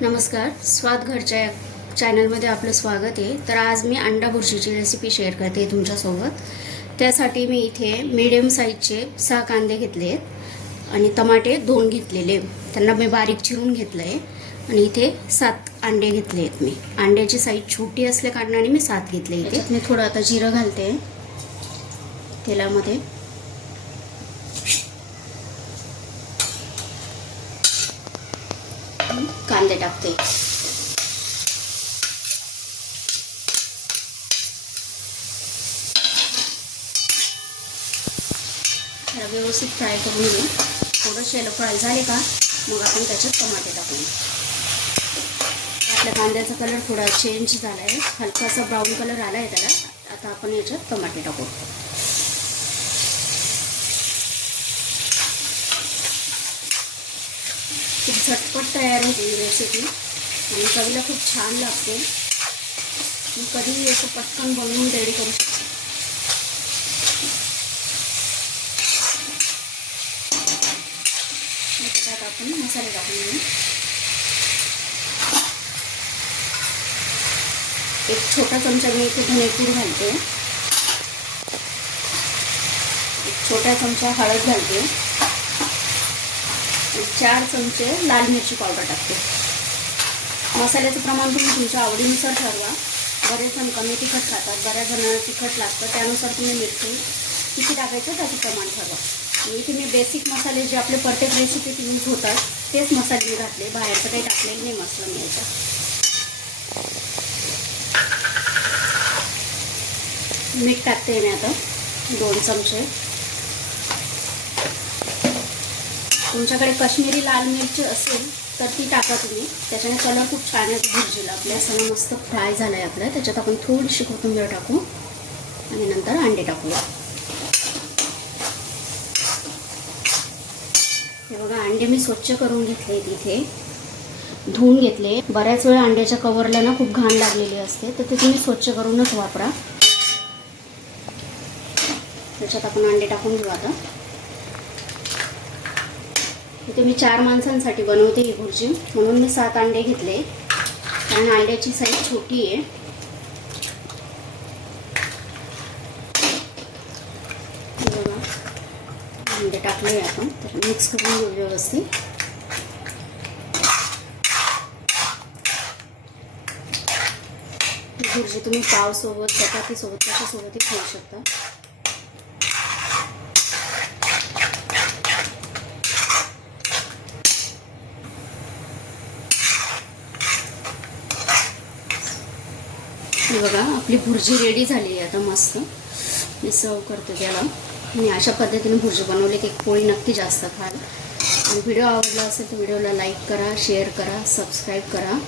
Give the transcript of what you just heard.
नमस्कार, स्वाद घरच्या चॅनलमध्ये आपलं स्वागत आहे. तर आज मी अंडा बुर्जीची रेसिपी शेअर करते तुमच्यासोबत. त्यासाठी मी इथे मीडियम साईजचे 6 कांदे घेतले आहेत आणि टमाटे 2 घेतलेले, त्यांना मी बारीक चिरून घेतलं आहे. आणि इथे 7 अंडे घेतले आहेत. मी अंड्याची साईज छोटी असल्या कारणाने मी 7 घेतले. इथे मी थोडं आता जिरं घालते तेलामध्ये. कांदे टाकते. त्याला व्यवस्थित फ्राय करून घेऊ. थोडं शेलो फ्राय झाले का मग आपण त्याच्यात टमाटे टाकू. आपल्या कांद्याचा कलर थोडा चेंज झाला आहे, हलकासा ब्राऊन कलर आला आहे त्याला. आता आपण याच्यात टमाटे टाकू. खूप झटपट तयार होते ही रेसिपी आणि चवीला खूप छान लागते. मी कधीही असं पटकन बनवून रेडी करू शकते. त्यात आपण मसाले टाकून घेऊ. एक छोटा चमचा मी इथे धनेपूड घालते. एक छोटा चमचा हळद घालते. 4 चमचे लाल मिरची पावडर टाकते. मसाल्याचं प्रमाण तुम्ही तुमच्या आवडीनुसार ठरवा. बरेच जण कमी तिखट खातात, बऱ्याच जणांना तिखट लागतं, त्यानुसार तुम्ही मिरची किती टाकायचं त्याचं प्रमाण ठरवा. इथे मी बेसिक मसाले जे आपले प्रत्येक रेसिपीत यूज होतात तेच मसाले मी घातले, बाहेरचं काही टाकलेलं नाही मसाला मी याच्यात. मीठ टाकते मी आता 2 चमचे. तुमच्याकडे काश्मीरी लाल मिरची असेल तर ती टाका तुम्ही, त्याच्याने कलर खूप छान येतो भुर्जीला. आपल्या सगळं मस्त फ्राय झालं आहे आपलं. त्याच्यात आपण थोडीशी कोथिंबीर टाकू आणि नंतर अंडे टाकूया. हे बघा, अंडे मी स्वच्छ करून घेतले, तिथे धुवून घेतले. बऱ्याच वेळा अंड्याच्या कवरला ना खूप घाण लागलेली असते, तर ते तुम्ही स्वच्छ करूनच वापरा. त्याच्यात आपण अंडे टाकून घेऊ. आता इथे मी 4 माणसांसाठी बनवते ही भुर्जी, म्हणून मी 7 अंडे घेतले, कारण अंड्याची साईज छोटी आहे. बघा, अंडे टाकले आपण, तर मिक्स करून घेऊ व्यवस्थित. ही भुर्जी तुम्ही पावसोबत, चपातीसोबत, कशासोबतही खाऊ शकता. बघा, आपली भुर्जी रेडी झाली आहे आता मस्त. मी सर्व करते त्याला. मी अशा पद्धतीने भुर्जी बनवली की एक पोळी नक्की जास्त खाल. आणि व्हिडिओ आवडला असेल तर व्हिडिओला लाईक करा, शेअर करा, सबस्क्राईब करा.